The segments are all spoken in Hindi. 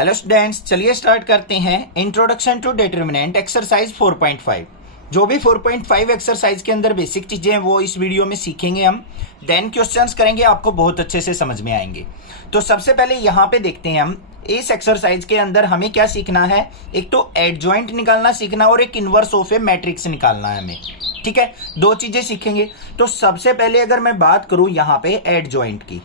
हेलो स्टूडेंट्स, चलिए स्टार्ट करते हैं इंट्रोडक्शन टू डिटरमिनेंट एक्सरसाइज 4.5। जो भी 4.5 एक्सरसाइज के अंदर बेसिक चीजें हैं वो इस वीडियो में सीखेंगे हम। देन क्वेश्चंस करेंगे, आपको बहुत अच्छे से समझ में आएंगे। तो सबसे पहले यहाँ पे देखते हैं हम इस एक्सरसाइज के अंदर हमें क्या सीखना है। एक तो एडजॉइंट निकालना सीखना और एक इनवर्स ऑफ ए मैट्रिक्स निकालना है हमें। ठीक है, दो चीजें सीखेंगे। तो सबसे पहले अगर मैं बात करूं यहाँ पे एडजॉइंट की,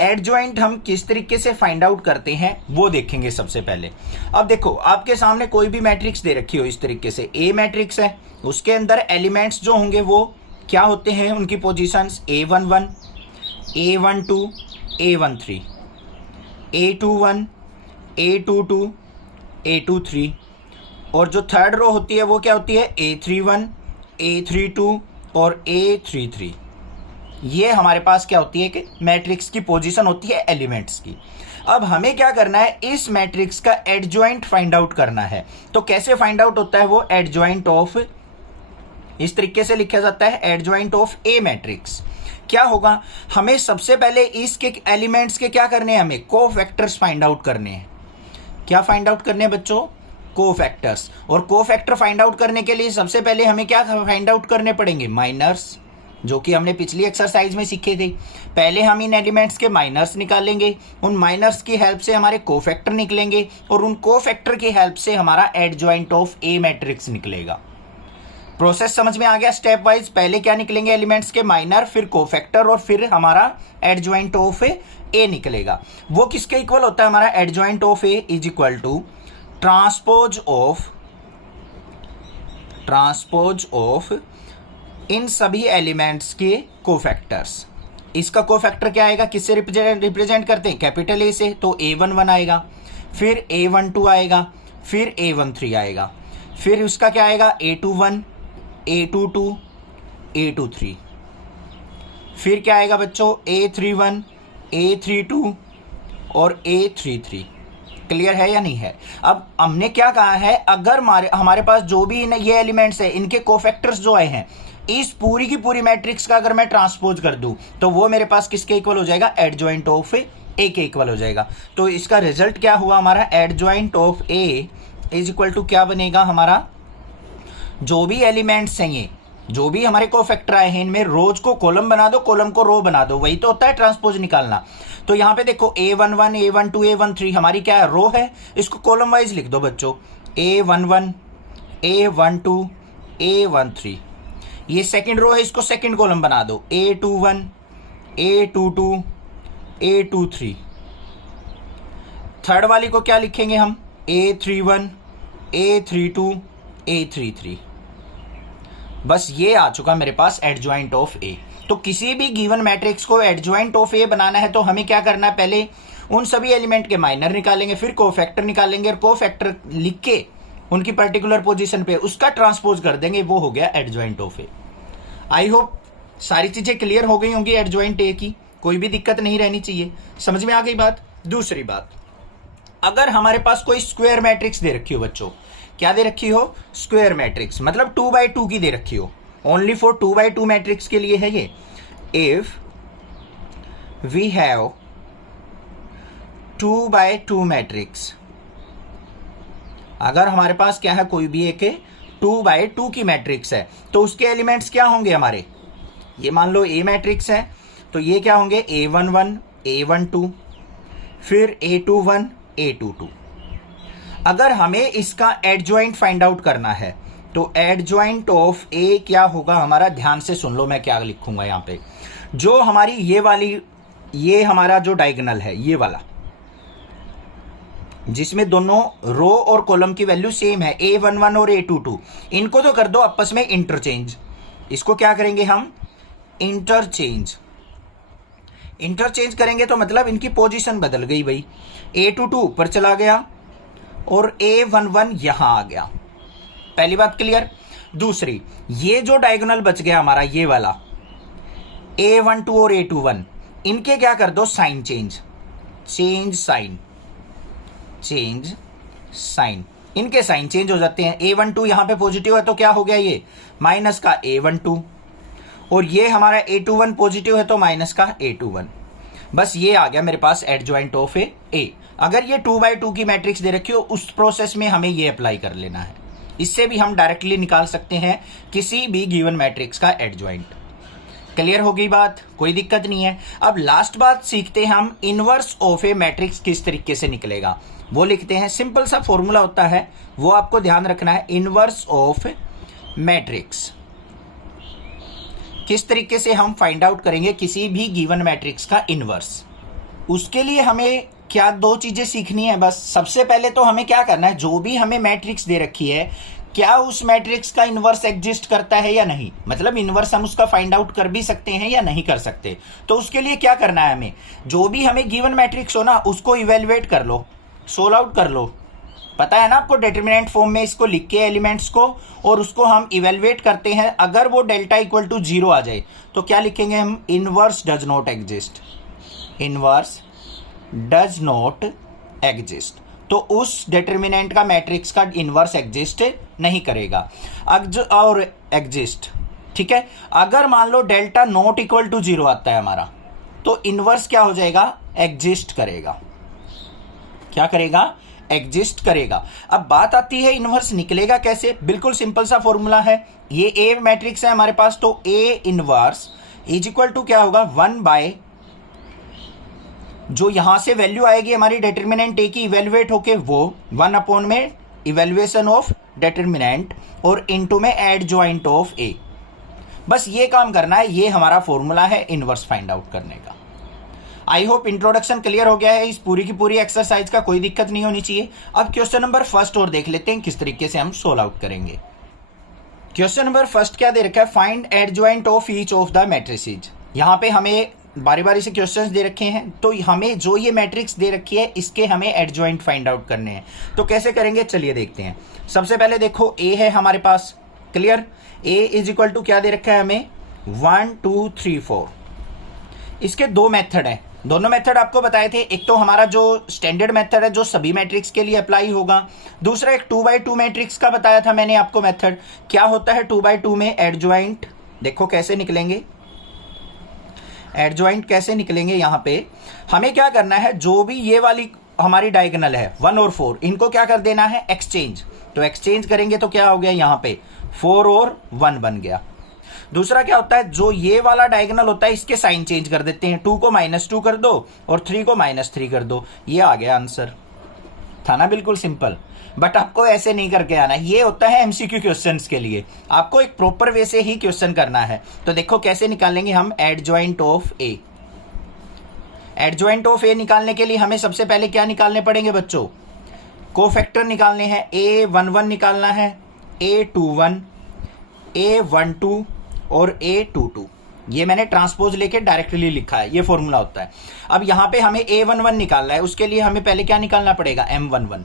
एडजॉइंट हम किस तरीके से फाइंड आउट करते हैं वो देखेंगे सबसे पहले। अब देखो, आपके सामने कोई भी मैट्रिक्स दे रखी हो इस तरीके से, ए मैट्रिक्स है, उसके अंदर एलिमेंट्स जो होंगे वो क्या होते हैं, उनकी positions A11, A12, A13, A21, A22, A23, और जो थर्ड रो होती है वो क्या होती है, A31, A32 और A33। ये हमारे पास क्या होती है कि मैट्रिक्स की पोजीशन होती है एलिमेंट्स की। अब हमें क्या करना है, इस मैट्रिक्स का एडजॉइंट फाइंड आउट करना है। तो कैसे फाइंड आउट होता है वो, एडजॉइंट ऑफ, इस तरीके से लिखा जाता है एडजॉइंट ऑफ ए मैट्रिक्स। क्या होगा, हमें सबसे पहले इसके एलिमेंट्स के क्या करने हैं, हमें कोफैक्टर्स फाइंड आउट करने हैं। क्या फाइंड आउट करने हैं बच्चों, कोफैक्टर्स। और कोफैक्टर फाइंड आउट करने के लिए सबसे पहले हमें क्या फाइंड आउट करने पड़ेंगे, माइनर्स, जो कि हमने पिछली एक्सरसाइज में सीखे थे। पहले हम इन एलिमेंट्स के माइनर्स निकालेंगे, उन माइनर्स की हेल्प से हमारे कोफैक्टर निकलेंगे और उन कोफैक्टर की हेल्प से हमारा एडजॉइंट ऑफ ए मैट्रिक्स निकलेगा। प्रोसेस समझ में आ गया स्टेप वाइज। पहले क्या निकलेंगे, एलिमेंट्स के माइनर, फिर कोफैक्टर और फिर हमारा एडजॉइंट ऑफ ए निकलेगा। वो किसके इक्वल होता है, हमारा adjoint of A is equal to transpose of इन सभी एलिमेंट्स के कोफैक्टर्स। इसका कोफैक्टर क्या आएगा, किससे रिप्रेजेंट करते हैं, कैपिटल ए से, तो A11 आएगा, फिर A12 आएगा, फिर A13 आएगा, फिर उसका क्या आएगा, A21, A22, A23, फिर क्या आएगा बच्चों, A31, A32 और A33। क्लियर है या नहीं है। अब हमने क्या कहा है, अगर हमारे पास जो भी ये एलिमेंट्स है इनके कोफैक्टर्स जो आए हैं, इस पूरी की पूरी मैट्रिक्स का अगर मैं ट्रांसपोज कर दूं तो वो मेरे पास किसके इक्वल हो जाएगा, एडजॉइंट ऑफ ए के इक्वल हो जाएगा। तो इसका रिजल्ट क्या हुआ, हमारा adjoint of A is equal to क्या बनेगा, हमारा जो भी एलिमेंट्स हैं, ये जो भी हमारे कोफैक्टर आए हैं, इनमें रोज को कॉलम बना दो, कॉलम को रो बना दो, वही तो होता है ट्रांसपोज निकालना। तो यहां पे देखो A11, A12, A13 हमारी क्या है, रो है, इसको कॉलम वाइज लिख दो बच्चों, A11, A12, A13। ये सेकंड रो है, इसको सेकंड कॉलम बना दो, A21, A22, A23। थर्ड वाली को क्या लिखेंगे हम, A31, A32, A33। बस ये आ चुका मेरे पास एडजॉइंट ऑफ ए। तो किसी भी गिवन मैट्रिक्स को एडजॉइंट ऑफ ए बनाना है तो हमें क्या करना है, पहले उन सभी एलिमेंट के माइनर निकालेंगे, फिर कोफैक्टर निकालेंगे और कोफैक्टर लिख के उनकी पर्टिकुलर पोजीशन पे उसका ट्रांसपोज कर देंगे, वो हो गया adjoint of A. I hope सारी चीजें क्लियर हो गई होंगी एडजॉइंट ए की, कोई भी दिक्कत नहीं रहनी चाहिए। समझ में आ गई बात। दूसरी बात, अगर हमारे पास कोई स्क्वायर मैट्रिक्स दे रखी हो बच्चों, क्या दे रखी हो, स्क्वायर मैट्रिक्स, मतलब 2x2 की दे रखी हो, ओनली फॉर 2x2 मैट्रिक्स के लिए है ये। If we have 2x2 matrix, अगर हमारे पास क्या है, कोई भी एक 2x2 की मैट्रिक्स है तो उसके एलिमेंट्स क्या होंगे हमारे, ये मान लो ए मैट्रिक्स है तो ये क्या होंगे, A11, A12, फिर A21, A22। अगर हमें इसका एडजॉइंट फाइंड आउट करना है तो एडजॉइंट ऑफ ए क्या होगा हमारा, ध्यान से सुन लो मैं क्या लिखूंगा यहाँ पे। जो हमारी ये वाली, ये हमारा जो डायगोनल है, ये वाला जिसमें दोनों रो और कॉलम की वैल्यू सेम है, A11 और A22, इनको तो कर दो आपस में इंटरचेंज। इसको क्या करेंगे हम, इंटरचेंज करेंगे तो मतलब इनकी पोजीशन बदल गई भाई, A22 ऊपर चला गया और A11 यहां आ गया। पहली बात क्लियर। दूसरी, ये जो डायगोनल बच गया हमारा, ये वाला A12 और A21, इनके क्या कर दो, साइन चेंज साइन, इनके साइन चेंज हो जाते हैं। A12 यहां पे पॉजिटिव है तो क्या हो गया, ये माइनस का A12, और ये हमारा A21 पॉजिटिव है तो माइनस का A21। बस ये आ गया मेरे पास एडजॉइंट ऑफ ए। अगर ये 2x2 की मैट्रिक्स दे रखी हो उस प्रोसेस में हमें ये अप्लाई कर लेना है। इससे भी हम डायरेक्टली निकाल सकते हैं किसी भी गिवन मैट्रिक्स का एडजॉइंट। क्लियर हो गई बात, कोई दिक्कत नहीं है। अब लास्ट बात सीखते हैं हम, इनवर्स ऑफ ए मैट्रिक्स किस तरीके से निकलेगा वो लिखते हैं। सिंपल सा फॉर्मूला होता है, वो आपको ध्यान रखना है। इनवर्स ऑफ मैट्रिक्स किस तरीके से हम फाइंड आउट करेंगे किसी भी गिवन मैट्रिक्स का इनवर्स। उसके लिए हमें क्या दो चीजें सीखनी है बस। सबसे पहले तो हमें क्या करना है, जो भी हमें मैट्रिक्स दे रखी है क्या उस मैट्रिक्स का इनवर्स एग्जिस्ट करता है या नहीं, मतलब इनवर्स हम उसका फाइंड आउट कर भी सकते हैं या नहीं कर सकते। तो उसके लिए क्या करना है, हमें जो भी हमें गिवन मैट्रिक्स हो ना उसको इवेल्युएट कर लो, सोल्व आउट कर लो। पता है ना आपको, डिटरमिनेंट फॉर्म में इसको लिख के एलिमेंट्स को और उसको हम इवेल्युएट करते हैं। अगर वो डेल्टा इक्वल टू 0 आ जाए तो क्या लिखेंगे हम, inverse does not exist. Inverse does not exist, तो उस डिटरमिनेंट का मैट्रिक्स का इनवर्स एग्जिस्ट नहीं करेगा। और एग्जिस्ट, ठीक है। अगर मान लो डेल्टा नॉट इक्वल टू 0 आता है हमारा, तो इनवर्स क्या हो जाएगा, एग्जिस्ट करेगा। क्या करेगा, एग्जिस्ट करेगा। अब बात आती है इनवर्स निकलेगा कैसे। बिल्कुल सिंपल सा फॉर्मूला है। ये ए मैट्रिक्स है हमारे पास, तो A inverse is equal to क्या होगा, 1 बाय जो यहां से वैल्यू आएगी हमारी डिटरमिनेंट ए की इवेल्युएट होके वो 1 अपॉन में इवेल्युएशन ऑफ डिटरमिनेंट और इनटू में एडजॉइंट ऑफ ए। बस ये काम करना है, ये हमारा फॉर्मूला है इनवर्स फाइंड आउट करने का। आई होप इंट्रोडक्शन क्लियर हो गया है इस पूरी की पूरी एक्सरसाइज का, कोई दिक्कत नहीं होनी चाहिए। अब क्वेश्चन नंबर फर्स्ट और देख लेते हैं किस तरीके से हम सोल्व आउट करेंगे। क्वेश्चन नंबर फर्स्ट क्या दे रखा है, find adjoint of each of the matrices. यहाँ पे हमें बारी बारी से क्वेश्चंस दे रखे हैं, तो हमें जो ये मैट्रिक्स दे रखी है इसके हमें एडजॉइंट फाइंड आउट करने हैं। तो कैसे करेंगे चलिए देखते हैं। सबसे पहले देखो ए है हमारे पास, clear. A is equal to क्या दे रखा है हमें, 1 2 3 4। इसके दो मेथड हैं, दोनों मेथड आपको बताए थे। एक तो हमारा जो स्टैंडर्ड मेथड है जो सभी मैट्रिक्स के लिए अप्लाई होगा, दूसरा एक 2x2 मैट्रिक्स का बताया था मैंने आपको मेथड। क्या होता है 2x2 में एडजॉइंट, देखो कैसे निकलेंगे एडजॉइंट, कैसे निकलेंगे। यहाँ पे हमें क्या करना है, जो भी ये वाली हमारी डायगोनल है 1 और 4, इनको क्या कर देना है, एक्सचेंज। तो एक्सचेंज करेंगे तो क्या हो गया, यहाँ पे 4 और 1 बन गया। दूसरा क्या होता है, जो ये वाला डायगोनल होता है इसके साइन चेंज कर देते हैं, 2 को -2 कर दो और 3 को -3 कर दो, ये आ गया आंसर। था ना बिल्कुल सिंपल। बट आपको ऐसे नहीं करके आना, ये होता है एमसीक्यू क्वेश्चंस के लिए, आपको एक प्रॉपर वे से ही क्वेश्चन करना है। तो देखो कैसे निकालेंगे हम adjoint of A. Adjoint of A निकालने के लिए हमें सबसे पहले क्या निकालने पड़ेंगे बच्चों, कोफैक्टर निकालने हैं। A11 निकालना है, A21, A12 और A22। ये मैंने ट्रांसपोज लेके डायरेक्टली लिखा है, ये फॉर्मूला होता है। अब यहाँ पे हमें A11 निकालना है, उसके लिए हमें पहले क्या निकालना पड़ेगा, M11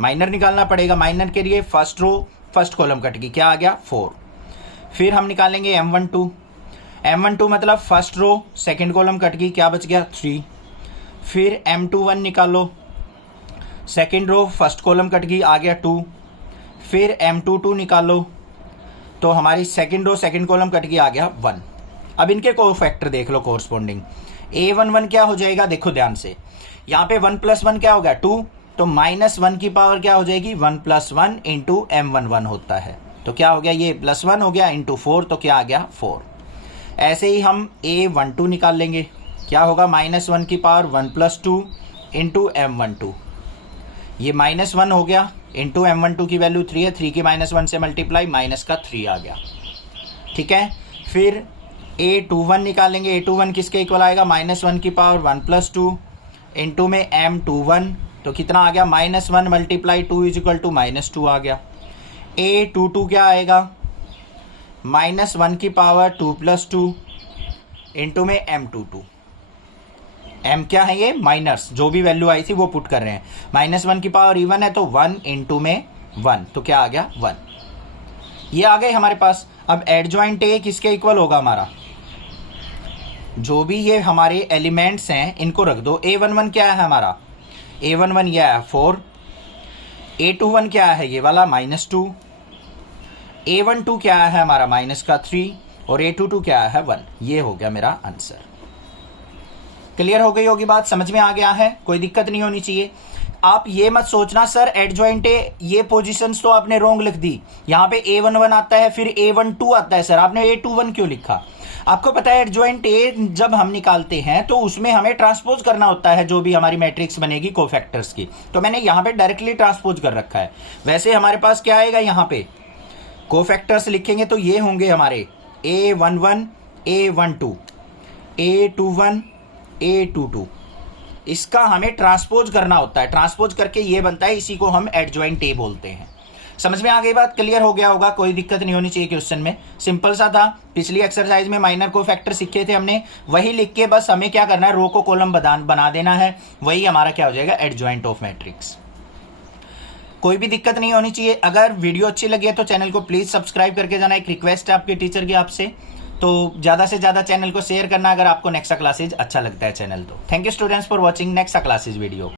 माइनर निकालना पड़ेगा। माइनर के लिए first row first column cut गई, क्या आ गया 4। फिर हम निकालेंगे M12, M12 मतलब first row second column cut गई, क्या बच गया 3। फिर M21 निकालो, second row first column cut गई, आ गया 2। फिर M22 निकालो, तो हमारी second row second column cut गई, आ गया 1। अब इनके कोफैक्टर देख लो कोरस्पॉन्डिंग। A11 क्या हो जाएगा, देखो ध्यान से, यहाँ पे 1 + 1 क्या हो गया 2, तो -1 की पावर क्या हो जाएगी 1 + 1 इंटू M11 होता है। तो क्या हो गया, ये +1 हो गया इंटू 4, तो क्या आ गया 4। ऐसे ही हम A12 निकाल लेंगे, क्या होगा -1 की पावर 1 + 2 इंटू M12, ये -1 हो गया इंटू M12 की वैल्यू 3 है, 3 की -1 से मल्टीप्लाई -3 आ गया, ठीक है। फिर A21 निकालेंगे, A21 किसके इक्वल आएगा, -1 की पावर 1 + 2 इंटू में M21, तो कितना आ गया -1 × 2 = -2 आ गया। A22 क्या आएगा, -1 की पावर 2 + 2 इंटू में M22। M क्या है, ये माइनस, जो भी वैल्यू आई थी वो पुट कर रहे हैं। -1 की पावर इवन है तो 1 इंटू में 1, तो क्या आ गया 1। ये आ गए हमारे पास। अब एडजॉइंट ए किसके इक्वल होगा हमारा, जो भी ये हमारे एलिमेंट्स हैं इनको रख दो। A11 क्या है हमारा, A11 ये है 4, A21 क्या है ये वाला -2, A12 क्या है हमारा -3 और A22 क्या है 1। ये हो गया मेरा आंसर। क्लियर हो गई होगी बात, समझ में आ गया है, कोई दिक्कत नहीं होनी चाहिए। आप ये मत सोचना सर एडजॉइंट ए, ये पोजीशंस तो आपने रॉन्ग लिख दी, यहाँ पे A11 आता है फिर A12 आता है, सर आपने A21 क्यों लिखा? आपको पता है एडजॉइंट ए जब हम निकालते हैं तो उसमें हमें ट्रांसपोज करना होता है जो भी हमारी मैट्रिक्स बनेगी कोफैक्टर्स की, तो मैंने यहाँ पे डायरेक्टली ट्रांसपोज कर रखा है। वैसे हमारे पास क्या आएगा, यहाँ पे कोफैक्टर्स लिखेंगे तो ये होंगे हमारे A11, A12, A21, A22, इसका हमें ट्रांसपोज करना होता है, ट्रांसपोज करके ये बनता है, इसी को हम एडजॉइंट ए बोलते हैं। समझ में आ गई बात, क्लियर हो गया होगा, कोई दिक्कत नहीं होनी चाहिए क्वेश्चन में, सिंपल सा था। पिछली एक्सरसाइज में माइनर कोफैक्टर सीखे थे हमने, वही लिख के बस हमें क्या करना है, रो को कॉलम बना देना है, वही हमारा क्या हो जाएगा, एडजॉइंट ऑफ मैट्रिक्स। कोई भी दिक्कत नहीं होनी चाहिए। अगर वीडियो अच्छी लगी है तो चैनल को प्लीज सब्सक्राइब करके जाना, एक रिक्वेस्ट है आपके टीचर की आपसे, तो ज्यादा से ज्यादा चैनल को शेयर करना अगर आपको नेक्स्ट क्लासेज अच्छा लगता है चैनल तो। Thank you students for watching next classes video.